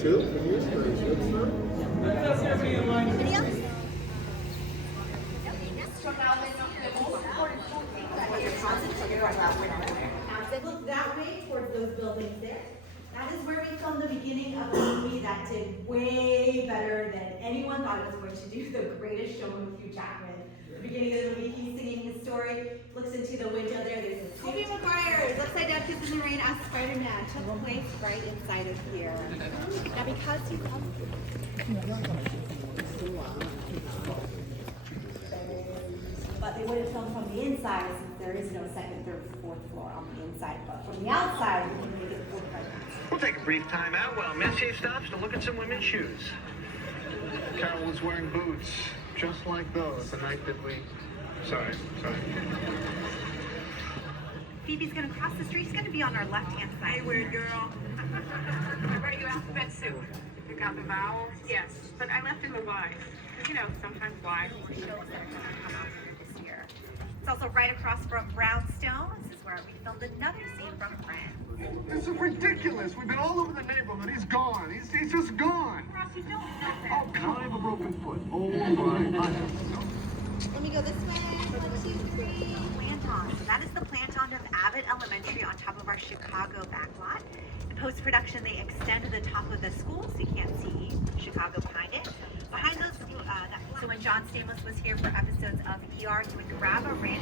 Two? Anybody else? Look that way towards those buildings there. That is where we filmed the beginning of a movie that did way better than anyone thought it was going to do. The Greatest Showman with Hugh Jackman. The beginning of the movie, he's singing his story, looks into the window there. There's a Tobey Maguire's Upside Down Kiss in the Rain as Spider-Man took place right inside of here. Now because you come. But they would have filmed from the inside since there is no second, third, fourth floor on the inside. But from the outside, we can make it look like that. We'll take a brief time out while Messier stops to look at some women's shoes. Carol was wearing boots, just like those, the night that we... Sorry. Phoebe's gonna cross the street. She's gonna be on our left-hand side. Hey, weird girl. I brought you alphabet soup. Pick out the vowels? Yes, but I left in the Y's. You know, sometimes Y's. Shows that are gonna come out here this year. It's also right across from Brownstone. This is where we filmed another scene from Friends. This is ridiculous. We've been all over the neighborhood. He's gone. He's just gone. Ross, you don't know that. Oh, God, I have a broken foot. Oh, my. Let me go this way. 1, 2, 3. Planton. So that is the Planton of Abbott Elementary on top of our Chicago backlot. In post-production, they extended the top of the school so you can't see Chicago behind it. Behind those, so when John Stamos was here for episodes of ER, he would grab a random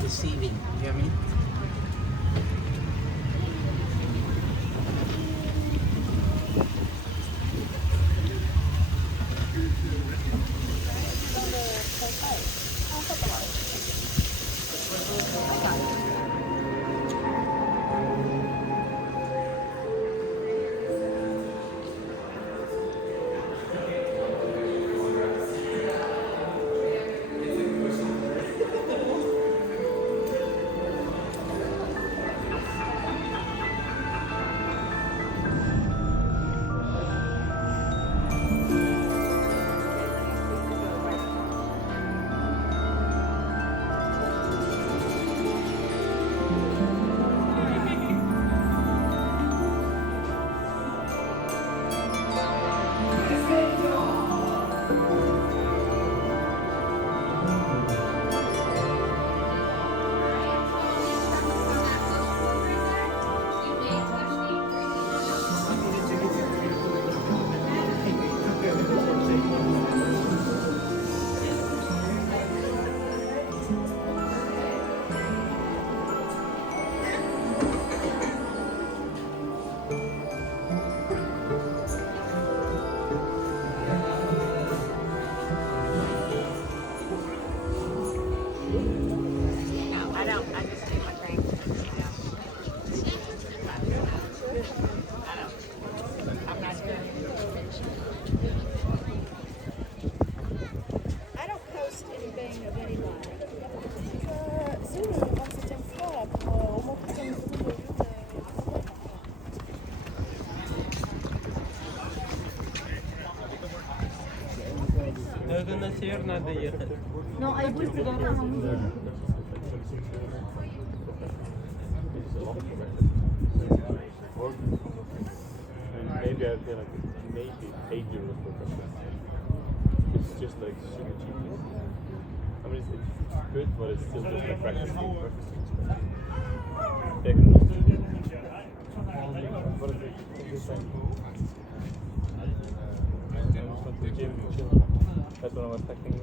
Deceiving, you hear me? Sì, ma se c'è ancora, o mo facciamo tutto il На север надо ехать. No, ai bus pregavamo. Maybe I'd pay like maybe €8 for Christmas. It's just like super cheap. I mean, it's good, but it's still just like practicing expensive. What is it? This thing? I just went to the gym and chill. That's what I was thinking.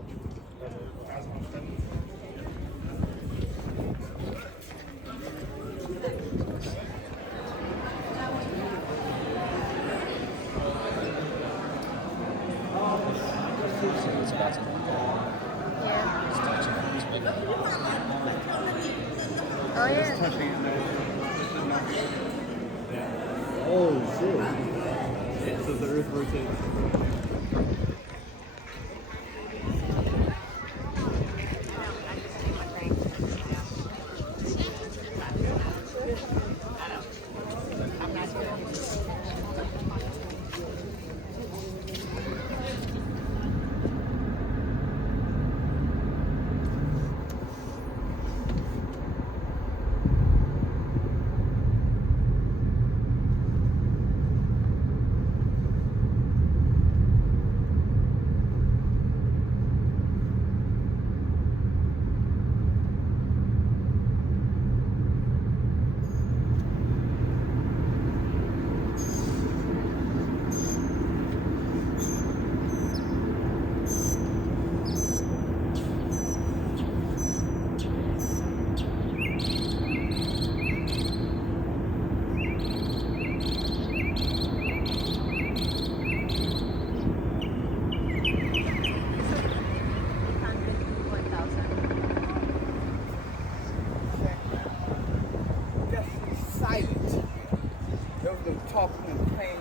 Oh yeah. Touching it there. Oh shit! So the Earth rotates. Just silent. There was no talking and playing.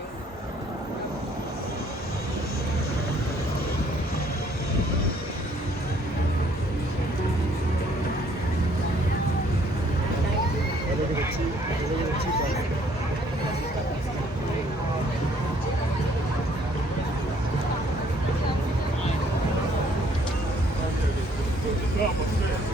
Oh,